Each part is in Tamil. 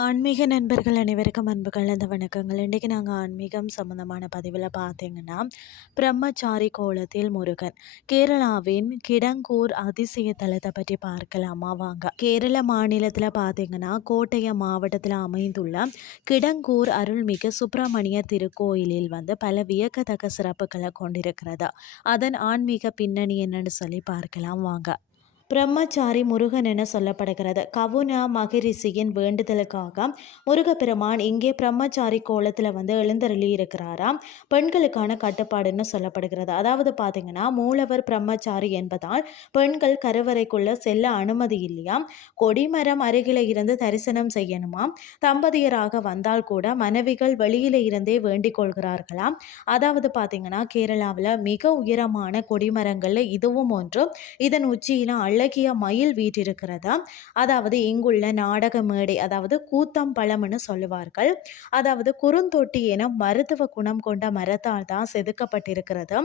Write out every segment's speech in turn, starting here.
ஆன்மீக நண்பர்கள் அனைவருக்கும் அன்பு கலந்த வணக்கங்கள். இன்றைக்கி நாங்கள் ஆன்மீகம் சம்மந்தமான பதிவில் பார்த்தீங்கன்னா பிரம்மச்சாரி கோலத்தில் முருகன். கேரளாவின் கிடங்கூர் அதிசய தலத்தை பற்றி பார்க்கலாமா? வாங்க. கேரள மாநிலத்தில் பார்த்தீங்கன்னா கோட்டயம் மாவட்டத்தில் அமைந்துள்ள கிடங்கூர் அருள்மிகு சுப்பிரமணிய திருக்கோயிலில் வந்து பல வியக்கத்தக்க சிறப்புகளை கொண்டிருக்கிறது. அதன் ஆன்மீக பின்னணி என்னன்னு சொல்லி பார்க்கலாம். வாங்க. பிரம்மச்சாரி முருகன் என சொல்லப்படுகிறது. கவுனா மகிரிஷியின் வேண்டுதலுக்காக முருகப்பெருமான் இங்கே பிரம்மச்சாரி கோலத்தில் வந்து எழுந்தருளி இருக்கிறாராம். பெண்களுக்கான கட்டுப்பாடுன்னு சொல்லப்படுகிறது. அதாவது பார்த்தீங்கன்னா மூலவர் பிரம்மச்சாரி என்பதால் பெண்கள் கருவறைக்குள்ள செல்ல அனுமதி இல்லையாம். கொடிமரம் அருகில இருந்து தரிசனம் செய்யணுமாம். தம்பதியராக வந்தால் கூட மனைவிகள் வெளியில இருந்தே வேண்டிக் கொள்கிறார்களாம். அதாவது பார்த்தீங்கன்னா கேரளாவில் மிக உயரமான கொடிமரங்கள்ல இதுவும் ஒன்று. இதன் உச்சியில அழகிய மயில் வீற்றிருக்கிறதா அதாவது இங்குள்ள நாடக மேடை அதாவது கூத்தம்பழம்னு சொல்லுவார்கள். அதாவது குறுந்தொட்டி என மருத்துவ குணம் கொண்ட மரத்தால் தான் செதுக்கப்பட்டிருக்கிறது.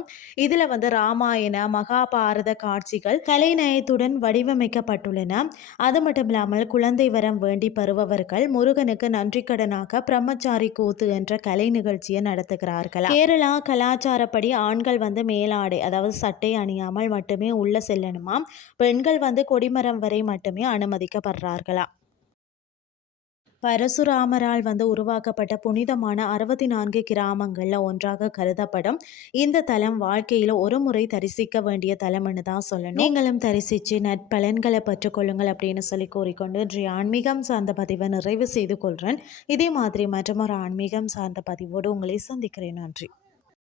இதில் வந்து ராமாயண மகாபாரத காட்சிகள் கலைநயத்துடன் வடிவமைக்கப்பட்டுள்ளன. அது மட்டும் இல்லாமல் குழந்தை வரம் வேண்டி பெறுபவர்கள் முருகனுக்கு நன்றி கடனாக பிரம்மச்சாரி கூத்து என்ற கலை நிகழ்ச்சியை நடத்துகிறார்கள்? கேரளா கலாச்சாரப்படி ஆண்கள் வந்து மேலாடை அதாவது சட்டை அணியாமல் மட்டுமே உள்ள செல்லணுமா? பெண்கள் பெண்கள் வந்து கொடிமரம் வரை மட்டுமே அனுமதிக்கப்படுறார்களா? பரசுராமரால் வந்து உருவாக்கப்பட்ட புனிதமான அறுபத்தி நான்கு கிராமங்களில் ஒன்றாக கருதப்படும் இந்த தலம் வாழ்க்கையில் ஒரு முறை தரிசிக்க வேண்டிய தலம்னு தான் சொல்லணும். நீங்களும் தரிசித்து நற்பலன்களை பெற்றுக்கொள்ளுங்கள் அப்படின்னு சொல்லி கூறிக்கொண்டு இன்றைய ஆன்மீகம் சார்ந்த பதிவை நிறைவு செய்து கொள்கிறேன் இதே மாதிரி மற்றொரு ஆன்மீகம் சார்ந்த பதிவோடு உங்களை சந்திக்கிறேன். நன்றி.